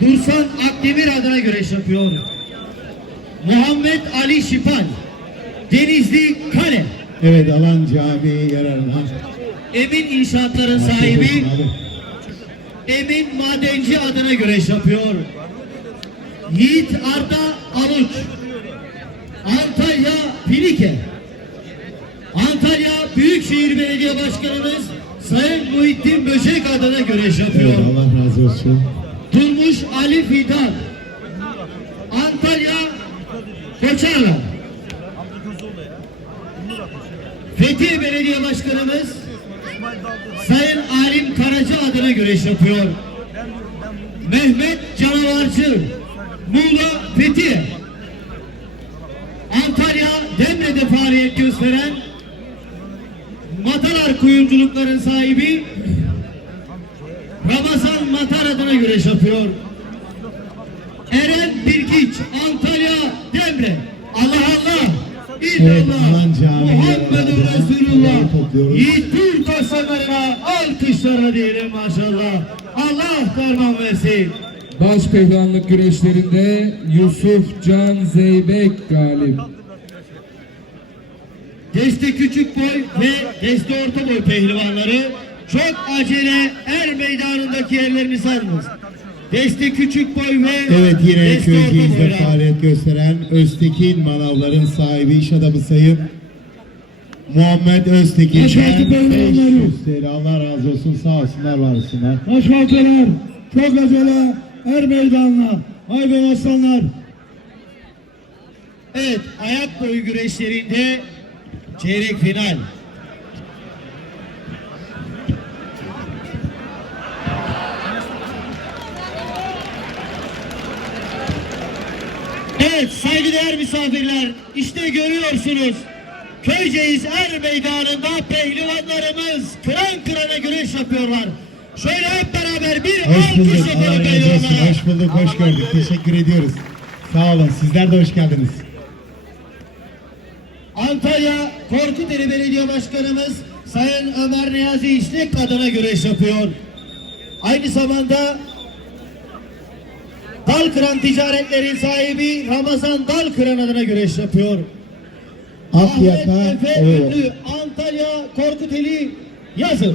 Dursan Akdemir adına güreş yapıyor. Muhammed Ali Şipal. Denizli Kale. Evet alan cami yararına. Emin İnşaatların sahibi Emin Madenci adına güreş yapıyor. Yiğit Arda Aluç. Antalya Pilike. Antalya Büyükşehir Belediye Başkanımız Sayın Muhittin Böcek adına güreş yapıyor. Evet Allah razı olsun. Durmuş Ali Fidan. Antalya Koçarla. Fethiye Belediye Başkanımız Sayın Alim Karaca adına güreş yapıyor. Mehmet Canavarcı. Muğla Fethiye. Antalya Demre'de faaliyet gösteren Matalar kuyumculukların sahibi Ramazan Matar adına güreş yapıyor. Eren Birgiç, Antalya, Demre. Allah Allah. Evet, Camii Muhammedun yararına Resulullah. parayı topluyoruz. Yiğit Türk aslanlarına alkışlara diyelim maşallah. Allah derman versin. Baş pehlivanlık güreşlerinde Yusuf Can Zeybek galip. Deste küçük boy ve deste orta boy pehlivanları çok acele er meydanındaki yerlerini sarınız. Deste küçük boy ve Evet yine köyceğizde faaliyet gösteren Öztekin manavların sahibi iş adamı sayın Muhammed Öztekin. 500 TL. Allah razı olsun sağ olsunlar var olsunlar. Çok acele er meydanına. Haydi aslanlar. Evet ayak boyu güreşlerinde çeyrek final. Evet saygıdeğer misafirler işte görüyorsunuz Köyceğiz Er Meydanı'nda pehlivanlarımız kıran kırana güreş yapıyorlar. Şöyle hep beraber bir Hoş alkış yapalım pehlivanlara. Hoş bulduk. Hoş gördük. Teşekkür ediyoruz. Sağ olun. Sizler de hoş geldiniz. Antalya Korkuteli Belediye Başkanımız Sayın Ömer Niyazi İşlek adına güreş yapıyor. Aynı zamanda Dalkıran Ticaretlerin sahibi Ramazan Dalkıran adına güreş yapıyor. Ahmet Akyaka. Efe Evet. Ünlü Antalya Korkuteli Yazır.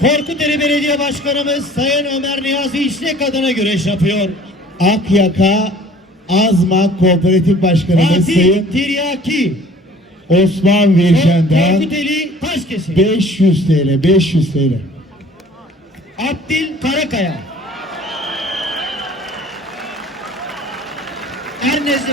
Korkuteli Belediye Başkanımız Sayın Ömer Niyazi İşlek adına güreş yapıyor. Akyaka Azma Kooperatif Başkanımız Fatih Sayın Tiryaki Osman Virjen'den Korkuteli Taşkesin. 500 TL. 500 TL. Abdil Karakaya. Ernezli